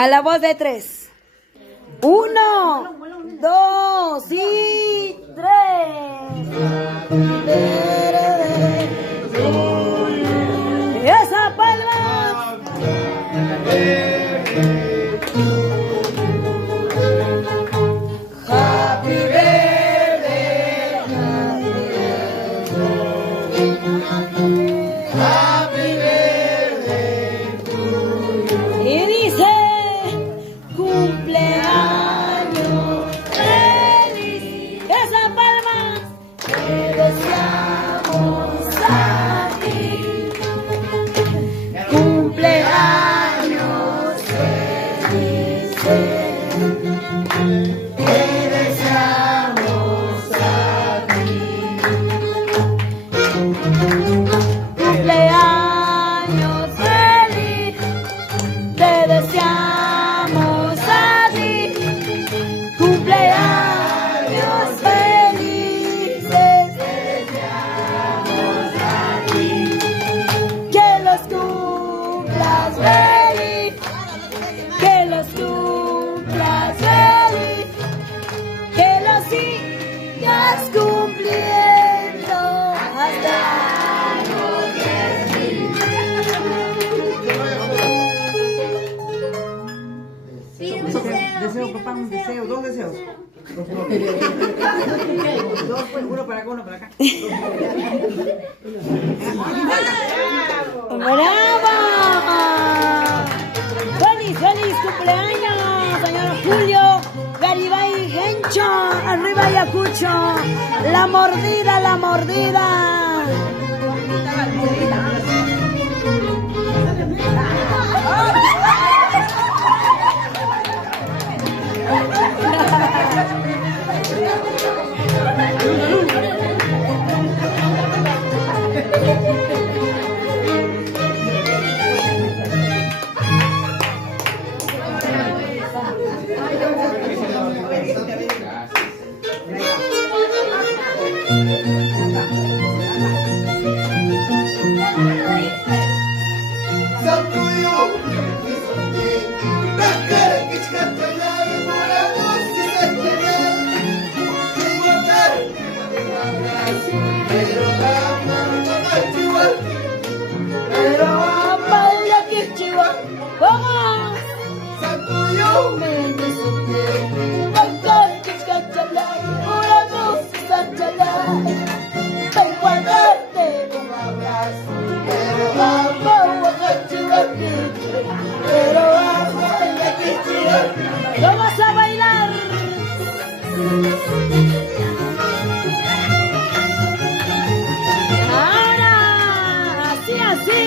A la voz de tres. 1, 2 y 3. Esa palma. Happy birthday, happy birthday to you. Y dice, cumpleaños feliz. Esa palma te deseamos a ti. Cumpleaños felices. Cumpleaños feliz, te deseamos a ti. Cumpleaños felices, te deseamos a ti. Que los cumplas feliz, que los cumplas feliz, que los sigas cumpliendo hasta deseo, papá, un deseo, dos deseos. Dos, pues, uno para acá, uno para acá. ¡Bravo! ¡Feliz, feliz cumpleaños, señor Julio Garibay Gencho! ¡Arriba Ayacucho! ¡La mordida, la mordida! ¡Vamos a bailar! Ahora, así, así.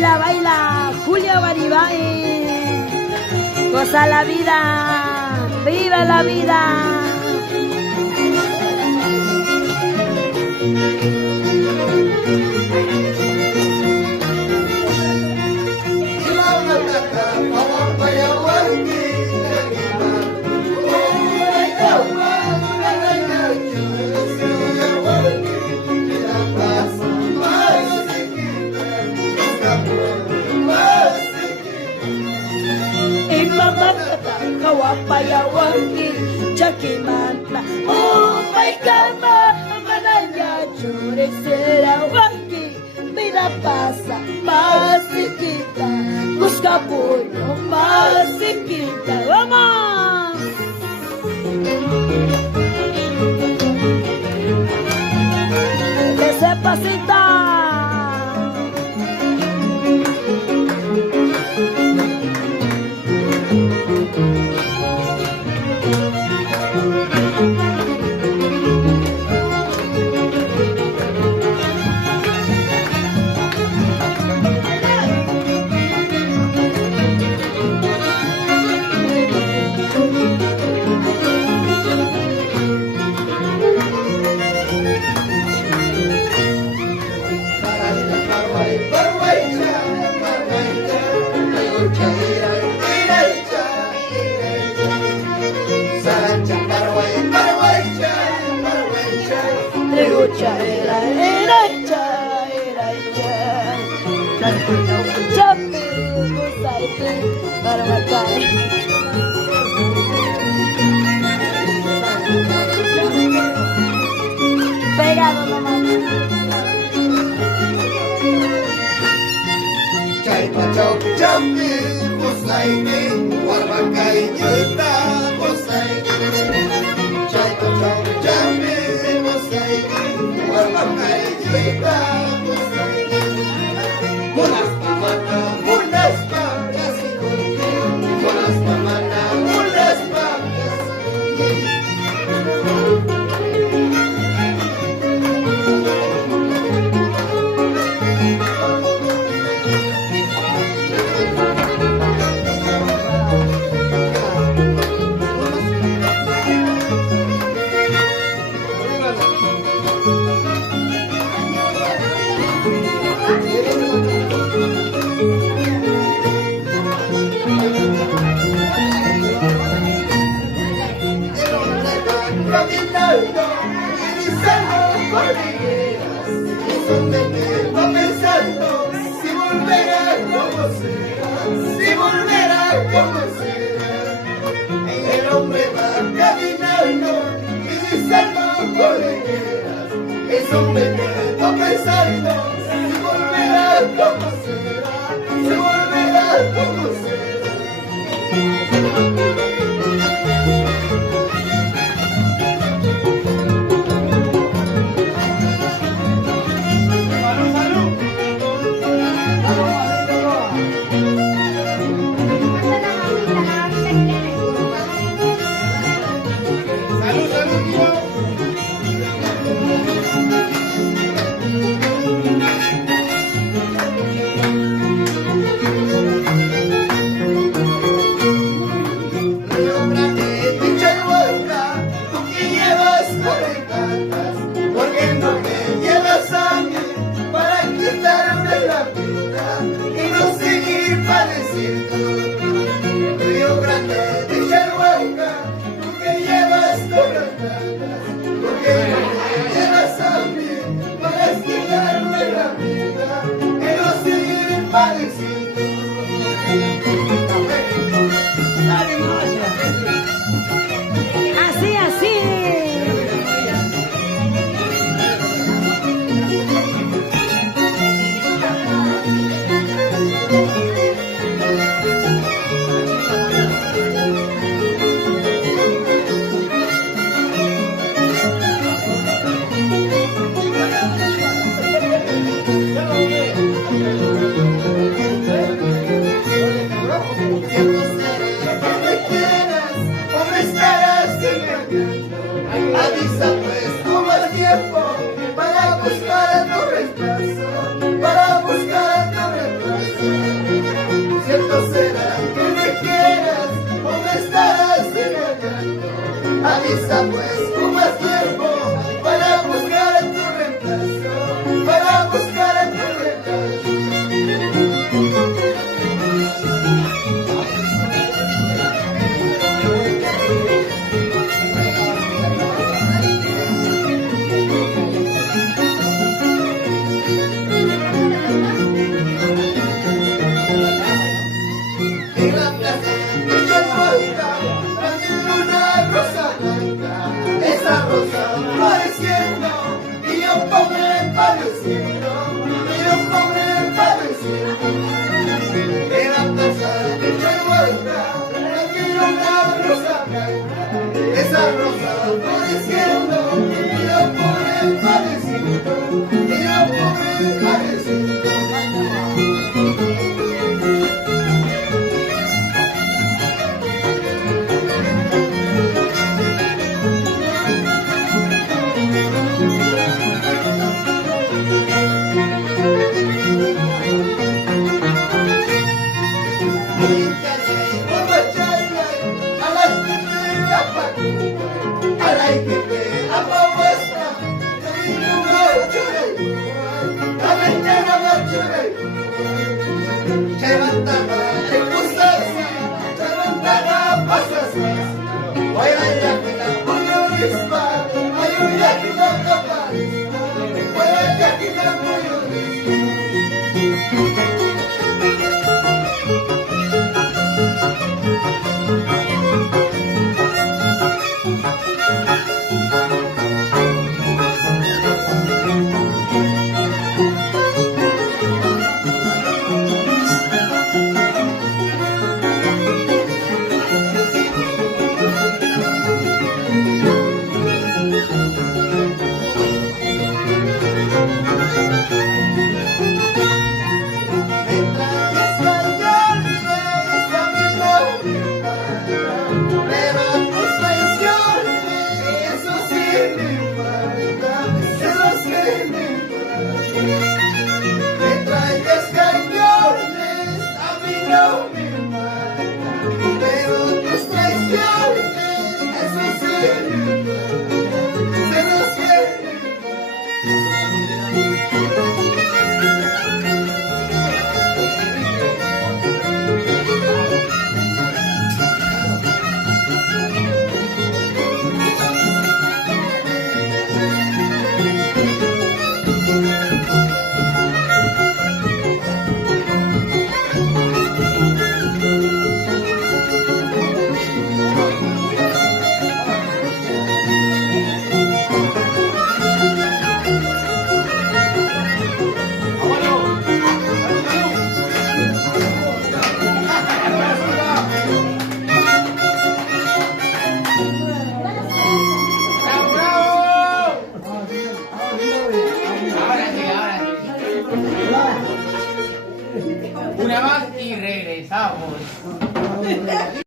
Baila, baila, Julio Garibay. Goza la vida, viva la vida. Kawapayawangi Chakimanta Upay kama manaya Churek serawangi Vida pasa Masikita Busca puño Masikita Vamos Ese pasita Pegado nomás. Chạy vào trong trăm đi có say đi qua bằng cây như ta có say chạy vào trong trăm đi có say đi qua bằng cây như ta có say con las pamanas mulas pagas con las pamanas mulas pagas Si volverá como será, el hombre va caminando y diciendo corregueras. Es hombre que va pensando si volverá como será, si volverá como será. Río Grande de Charhuaca, tú que llevas corontadas, porque no me llevas a mí para quitarme la vida y no seguir padeciendo. Así, así. Avisa pues, no más tiempo para buscar tu reemplazo, para buscar tu reemplazo. Pasa pues un más tiempo para buscar a tu reemplazo, para buscar a tu reemplazo. En la plaza de Chalhuaca planté una rosa blanca, esa rosa floreciendo, y yo pobre padeciendo, y yo pobre padeciendo. En la plaza de Chalhuaca planté una rosa blanca, esa rosa floreciendo, y yo pobre padeciendo, y yo pobre padeciendo. Una más y regresamos.